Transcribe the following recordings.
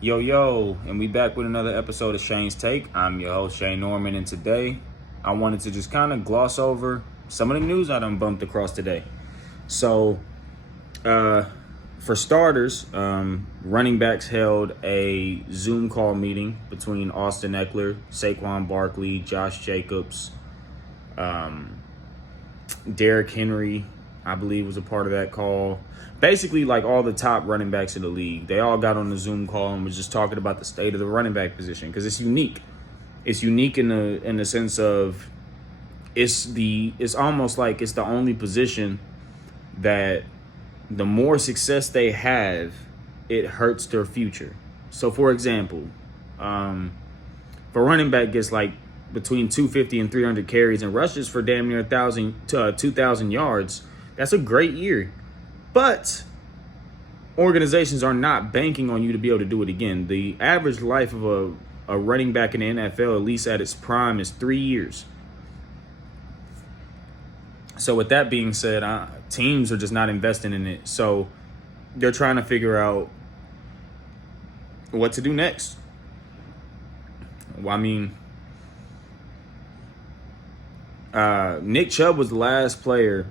Yo, and we back with another episode of Shane's Take. I'm your host, Shane Norman, and today I wanted to just kind of gloss over some of the news I done bumped across today. So, for starters, running backs held a Zoom call meeting between Austin Eckler, Saquon Barkley, Josh Jacobs, Derrick Henry, I believe, was a part of that call. Basically, like all the top running backs in the league, they all got on the Zoom call and was just talking about the state of the running back position because it's unique. It's unique in the sense of it's almost like it's the only position that the more success they have, it hurts their future. So, for example, if a running back gets like between 250 and 300 carries and rushes for damn near 2,000 yards, that's a great year. But organizations are not banking on you to be able to do it again. The average life of a running back in the NFL, at least at its prime, is 3 years. So with that being said, teams are just not investing in it. So they're trying to figure out what to do next. Well, I mean, Nick Chubb was the last player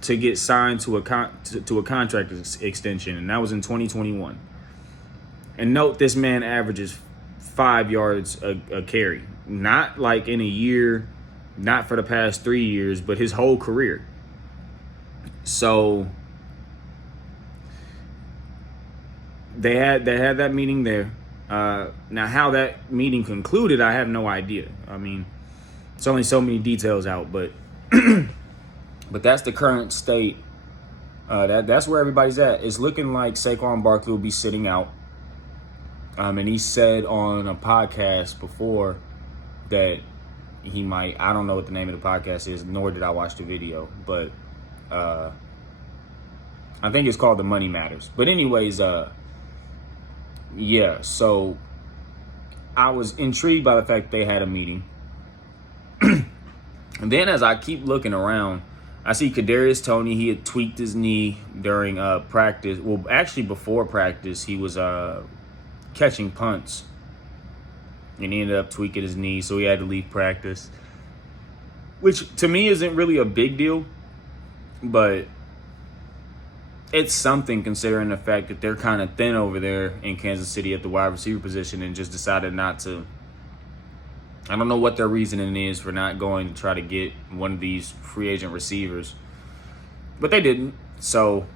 to get signed to a contract extension, and that was in 2021. And note, this man averages 5 yards a carry, not like in a year, not for the past 3 years, but his whole career. So they had that meeting there. Now, how that meeting concluded, I have no idea. I mean, it's only so many details out, but but that's the current state. That's where everybody's at. It's looking like Saquon Barkley will be sitting out. And he said on a podcast before that he might. I don't know what the name of the podcast is, nor did I watch the video, but I think it's called The Money Matters. But anyways, yeah. So I was intrigued by the fact they had a meeting. And then as I keep looking around, I see Kadarius Toney. He had tweaked his knee during practice. Well, actually before practice, he was catching punts. And he ended up tweaking his knee, so he had to leave practice. Which to me isn't really a big deal. But it's something considering the fact that they're kind of thin over there in Kansas City at the wide receiver position and just decided not to. I don't know what their reasoning is for not going to try to get one of these free agent receivers. But they didn't. So,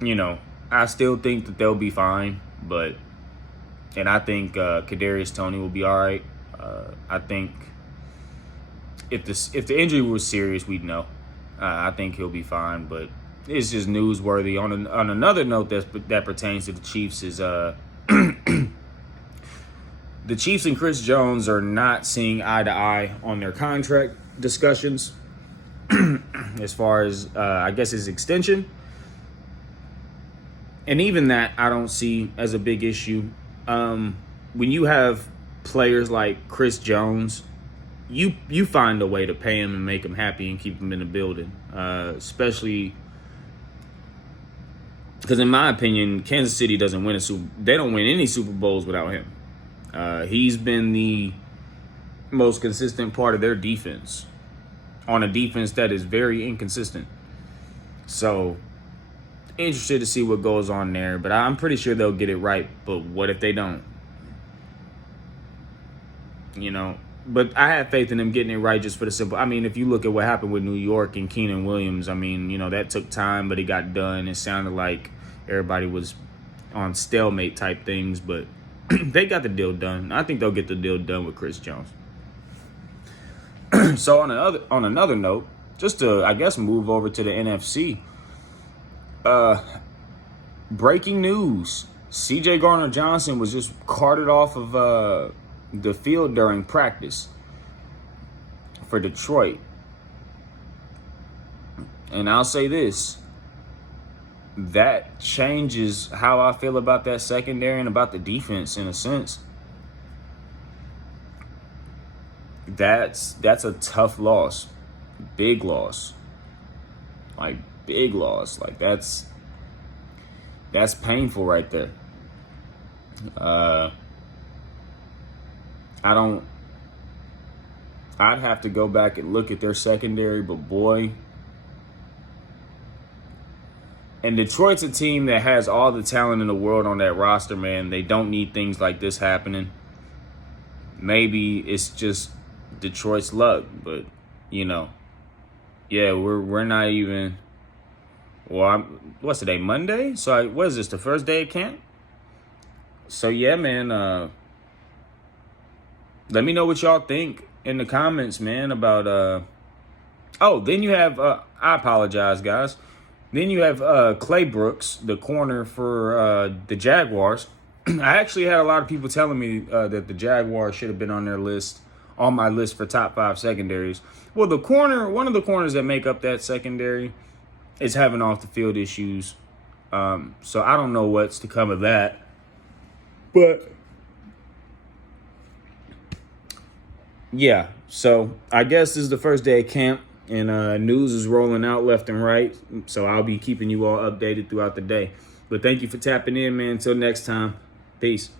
I still think that they'll be fine. And I think Kadarius Toney will be all right. I think if the injury was serious, we'd know. I think he'll be fine. But it's just newsworthy. On another note that pertains to the Chiefs is the Chiefs and Chris Jones are not seeing eye to eye on their contract discussions as far as, I guess, his extension. And even that I don't see as a big issue. When you have players like Chris Jones, you find a way to pay him and make him happy and keep him in the building, especially because in my opinion, Kansas City doesn't win they don't win any Super Bowls without him. He's been the most consistent part of their defense on a defense that is very inconsistent. So, interested to see what goes on there, but I'm pretty sure they'll get it right. But what if they don't? But I have faith in them getting it right just for the simple. I mean, if you look at what happened with New York and Keenan Williams, I mean, that took time, but it got done. It sounded like everybody was on stalemate type things, but they got the deal done. I think they'll get the deal done with Chris Jones. So on another note, just to, I guess, move over to the NFC. Breaking news. C.J. Gardner-Johnson was just carted off of the field during practice for Detroit. And I'll say this. That changes how I feel about that secondary and about the defense in a sense. That's a tough loss. Big loss. Like, big loss. Like, that's painful right there. Uh, I don't. I'd have to go back and look at their secondary, but boy. And Detroit's a team that has all the talent in the world on that roster, man. They don't need things like this happening. Maybe it's just Detroit's luck, but you know, yeah, we're not even. Well, what's today? Monday. So what is this? The first day of camp? So yeah, man. Let me know what y'all think in the comments, man. About Oh, then you have. I apologize, guys. Then you have Clay Brooks, the corner for the Jaguars. I actually had a lot of people telling me that the Jaguars should have been on their list, on my list for top 5 secondaries. Well, one of the corners that make up that secondary is having off the field issues. So I don't know what's to come of that. But yeah, so I guess this is the first day of camp. And news is rolling out left and right. So I'll be keeping you all updated throughout the day. But thank you for tapping in, man. Until next time. Peace.